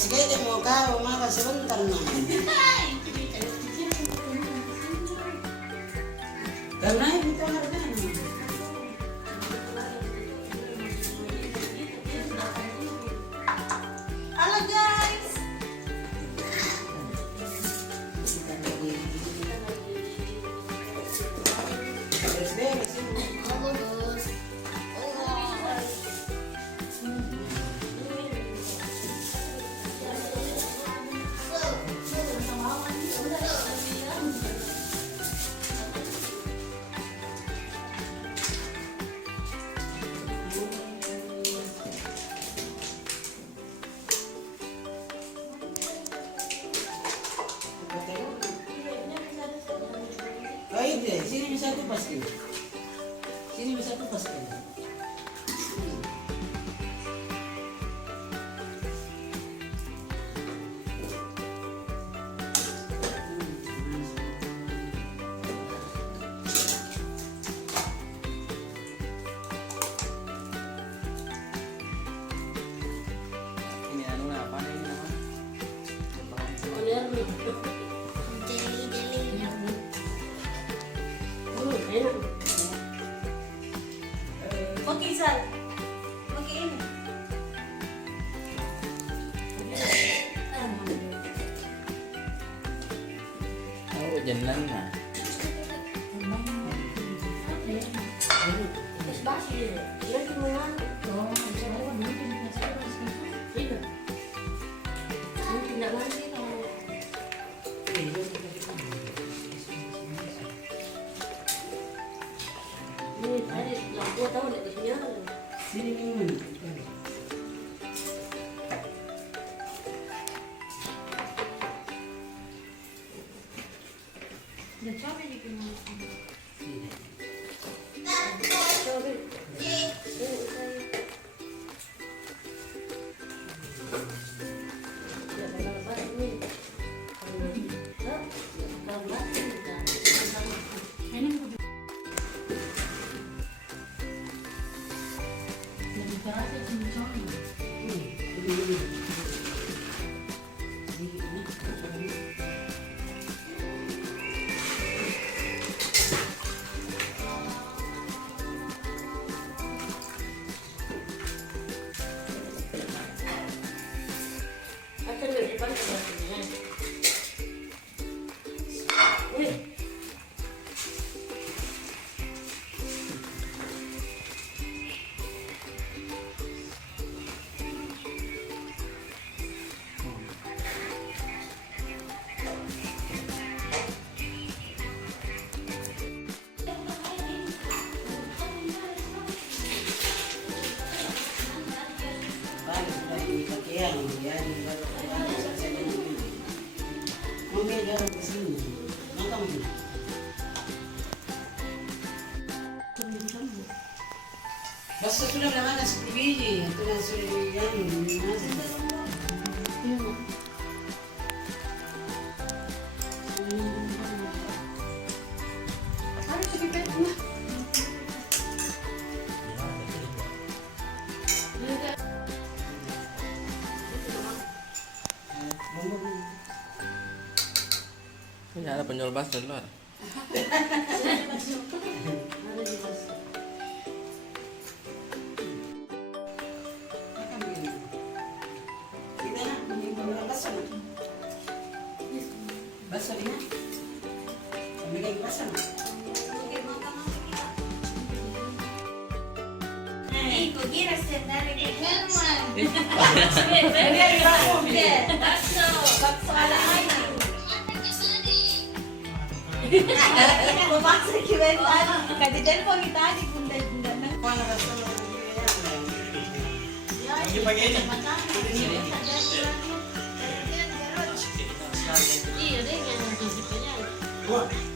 Sige, mo ka, umaga sebentar na. Karena itu harga. Halo guys. Halo bos. Oh itu, sini bisa tupas ini. Sini bisa tupas ini. Ini anu apa ini nama? Oke Sal. Oke ini. Oh, jeneng nah. Sini minum. Basta sudah naman sa biji, ito na sa yan, Ini ada penjual bakso di luar. Baso ini, pamigay ko baso. Iko gira sendiri ke Herman. Bakso, bakso ala aina. Memaksa kiwentan. Kadi telepon kita di bunda-bunda nang. Kuala baso na Pagi pagi ini. Iya deh, jangan